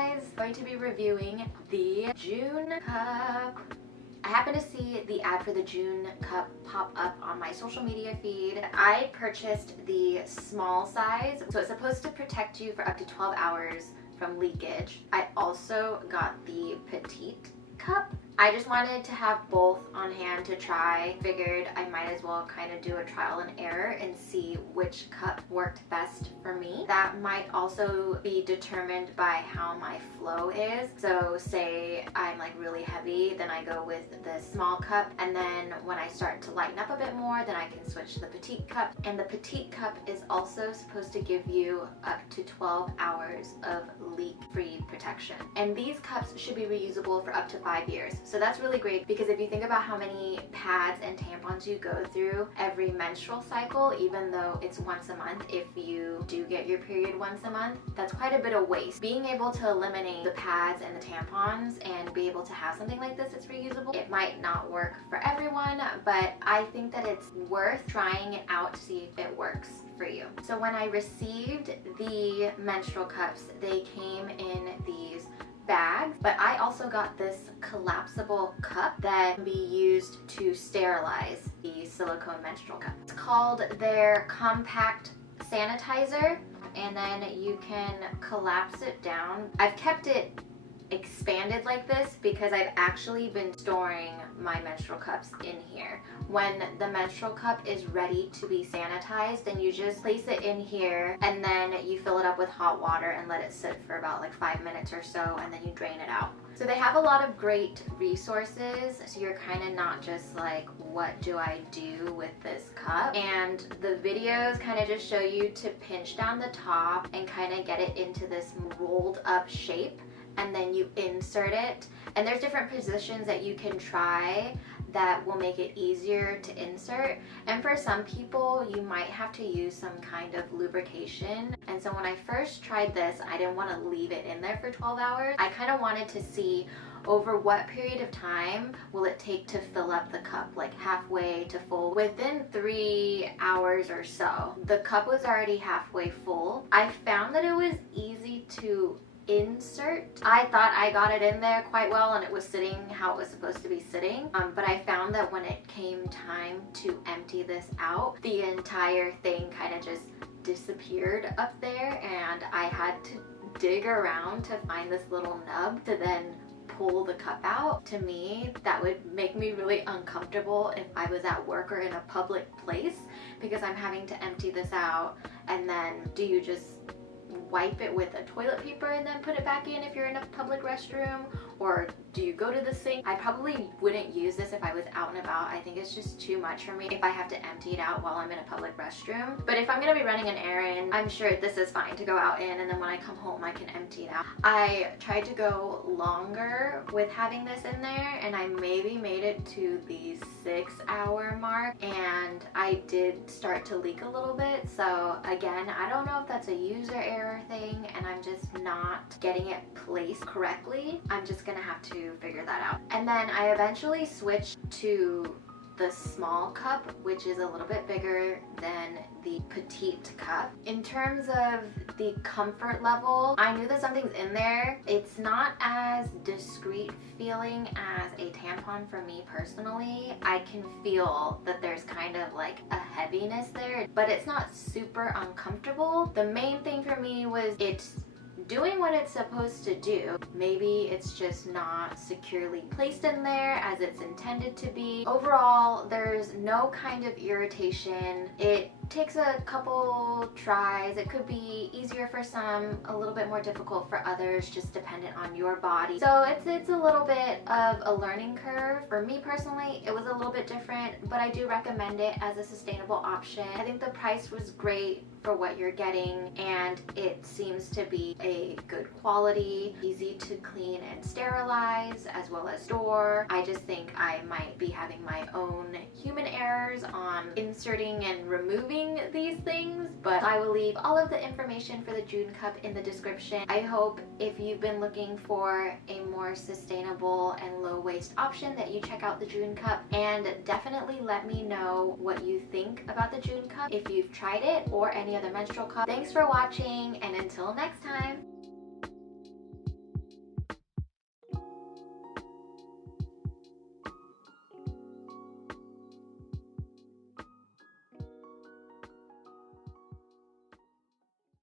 guys, I'm going to be reviewing the June cup. I happened to see the ad for the June cup pop up on my social media feed. I purchased the small size, so it's supposed to protect you for up to 12 hours from leakage. I also got the Petite cup. I just wanted to have both on hand to try. Figured I might as well kind of do a trial and error and see which cup worked best for me. That might also be determined by how my flow is. So say I'm like really heavy, then I go with the small cup, and then when I start to lighten up a bit more, then I can switch to the Petite cup. And the Petite cup is also supposed to give you up to 12 hours of leak-free protection. And these cups should be reusable for up to 5 years. So that's really great, because if you think about how many pads and tampons you go through every menstrual cycle, even though it's once a month, if you do get your period once a month, that's quite a bit of waste. Being able to eliminate the pads and the tampons and be able to have something like this that's reusable, it might not work for everyone, but I think that it's worth trying it out to see if it works for you. So when I received the menstrual cups, they came in these bags, but I also got this collapsible cup that can be used to sterilize the silicone menstrual cup. It's called their compact sanitizer, and then you can collapse it down. I've kept it expanded like this because I've actually been storing my menstrual cups in here. When the menstrual cup is ready to be sanitized, then you just place it in here, and then you fill it up with hot water and let it sit for about like 5 minutes or so, and then you drain it out. So they have a lot of great resources, so you're kind of not just like, what do I do with this cup? And the videos kind of just show you to pinch down the top and kind of get it into this rolled up shape, and then you insert it. And there's different positions that you can try that will make it easier to insert. And for some people, you might have to use some kind of lubrication. And so when I first tried this, I didn't want to leave it in there for 12 hours. I kind of wanted to see over what period of time will it take to fill up the cup, like halfway to full. Within 3 hours or so, the cup was already halfway full. I found that it was easy to insert. I thought I got it in there quite well and it was sitting how it was supposed to be sitting, but I found that when it came time to empty this out, the entire thing kind of just disappeared up there, and I had to dig around to find this little nub to then pull the cup out. To me, that would make me really uncomfortable if I was at work or in a public place, because I'm having to empty this out, and then do you just wipe it with a toilet paper and then put it back in if you're in a public restroom, or do you go to the sink? I probably wouldn't use this if I was out and about. I think it's just too much for me if I have to empty it out while I'm in a public restroom. But if I'm gonna be running an errand, I'm sure this is fine to go out in, and then when I come home I can empty it out. I tried to go longer with having this in there, and I maybe made it to the 6-hour mark, and I did start to leak a little bit. So again, I don't know if that's a user error thing and I'm just not getting it placed correctly. I'm just gonna have to figure that out. And then I eventually switched to the small cup, which is a little bit bigger than the Petite cup. In terms of the comfort level, I knew that something's in there. It's not as discreet feeling as a tampon for me personally. I can feel that there's kind of like a heaviness there, but it's not super uncomfortable. The main thing for me was it's doing what it's supposed to do. Maybe it's just not securely placed in there as it's intended to be. Overall, there's no kind of irritation. It takes a couple tries. It could be easier for some, a little bit more difficult for others, just dependent on your body. So it's a little bit of a learning curve. For me personally, it was a little bit different, but I do recommend it as a sustainable option. I think the price was great for what you're getting, and it seems to be a good quality, easy to clean and sterilize, as well as store. I just think I might be having my own human errors on inserting and removing these things, but I will leave all of the information for the June cup in the description. I hope if you've been looking for a more sustainable and low waste option that you check out the June cup, and definitely let me know what you think about the June cup if you've tried it or any other menstrual cup. Thanks for watching, and until next time.